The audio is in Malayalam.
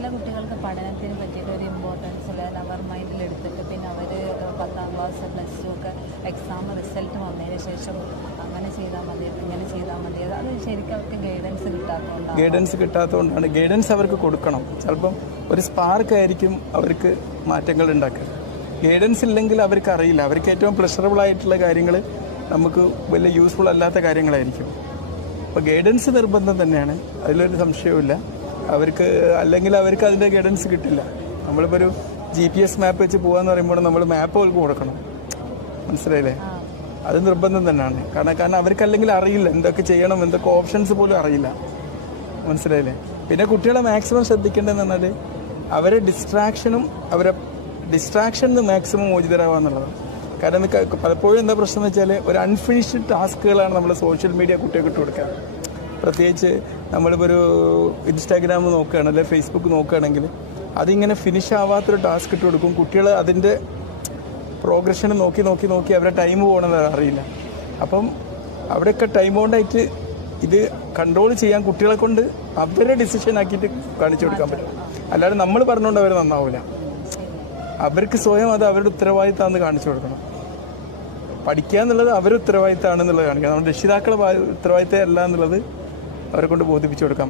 ചില കുട്ടികൾക്ക് പഠനത്തിന് പറ്റിയിട്ട് ഒരു ഇമ്പോർട്ടൻസ് ഇല്ല അവർ മൈൻഡിൽ എടുത്തിട്ട് പിന്നെ അവർ പത്താം ക്ലാസ് പ്ലസ് ടു ഒക്കെ എക്സാം റിസൾട്ട് വന്നതിന് ശേഷം അങ്ങനെ ചെയ്താൽ മതി ഇങ്ങനെ ചെയ്താൽ മതി. അത് ശരിക്കും അവർക്ക് ഗൈഡൻസ് കിട്ടാത്തതുകൊണ്ടാണ് ഗൈഡൻസ് കിട്ടാത്തതുകൊണ്ടാണ് ഗൈഡൻസ് അവർക്ക് കൊടുക്കണം. ചിലപ്പം ഒരു സ്പാർക്ക് ആയിരിക്കും അവർക്ക് മാറ്റങ്ങൾ ഉണ്ടാക്കുക. ഗൈഡൻസ് ഇല്ലെങ്കിൽ അവർക്ക് അറിയില്ല. അവർക്ക് ഏറ്റവും പ്ലഷറബിൾ ആയിട്ടുള്ള കാര്യങ്ങൾ നമുക്ക് വലിയ യൂസ്ഫുൾ അല്ലാത്ത കാര്യങ്ങളായിരിക്കും. അപ്പോൾ ഗൈഡൻസ് നിർബന്ധം തന്നെയാണ്. അതിലൊരു സംശയവുമില്ല. അവർക്ക് അല്ലെങ്കിൽ അവർക്ക് അതിന്റെ ഗൈഡൻസ് കിട്ടില്ല. നമ്മളിപ്പോൾ ഒരു ജി പി എസ് മാപ്പ് വെച്ച് പോകാന്ന് പറയുമ്പോൾ നമ്മൾ മാപ്പ് അവർക്ക് കൊടുക്കണം. മനസ്സിലായില്ലേ? അത് നിർബന്ധം തന്നെയാണ്. കാരണം കാരണം അവർക്ക് അല്ലെങ്കിൽ അറിയില്ല എന്തൊക്കെ ചെയ്യണം എന്തൊക്കെ ഓപ്ഷൻസ് പോലും അറിയില്ല. മനസ്സിലായില്ലേ? പിന്നെ കുട്ടികളെ മാക്സിമം ശ്രദ്ധിക്കേണ്ടതെന്ന് പറഞ്ഞാൽ അവരെ ഡിസ്ട്രാക്ഷനും അവരെ ഡിസ്ട്രാക്ഷനിൽ മാക്സിമം മോചിതരാവുക എന്നുള്ളതാണ് കാരണം പലപ്പോഴും എന്താ പ്രശ്നം എന്ന് വെച്ചാൽ ഒരു അൺഫിനിഷ്ഡ് ടാസ്കുകളാണ് നമ്മൾ സോഷ്യൽ മീഡിയ കുട്ടികൾക്ക് ഇട്ട് കൊടുക്കുക പ്രത്യേകിച്ച് നമ്മളിപ്പോൾ ഒരു ഇൻസ്റ്റാഗ്രാം നോക്കുകയാണ് അല്ലെങ്കിൽ ഫേസ്ബുക്ക് നോക്കുകയാണെങ്കിൽ അതിങ്ങനെ ഫിനിഷ് ആവാത്തൊരു ടാസ്ക് ഇട്ട് കൊടുക്കും. കുട്ടികൾ അതിന്റെ പ്രോഗ്രഷൻ നോക്കി നോക്കി നോക്കി അവരെ ടൈം പോകണമെന്ന് അറിയില്ല. അപ്പം അവിടെയൊക്കെ ടൈം കൊണ്ടായിട്ട് ഇത് കൺട്രോൾ ചെയ്യാൻ കുട്ടികളെ കൊണ്ട് അവരെ ഡിസിഷൻ ആക്കിയിട്ട് കാണിച്ചു കൊടുക്കാൻ പറ്റും. അല്ലാതെ നമ്മൾ പറഞ്ഞുകൊണ്ട് അവർ നന്നാവില്ല അവർക്ക് സ്വയം അത് അവരുടെ ഉത്തരവാദിത്തമാണെന്ന് കാണിച്ചു കൊടുക്കണം. പഠിക്കുക എന്നുള്ളത് അവരുടെ ഉത്തരവാദിത്തമാണെന്നുള്ളത് കാണിക്കുക. നമ്മുടെ രക്ഷിതാക്കളെ ഉത്തരവാദിത്തം അല്ല എന്നുള്ളത് അവരെ കൊണ്ട് ബോധിപ്പിച്ചു കൊടുക്കാം.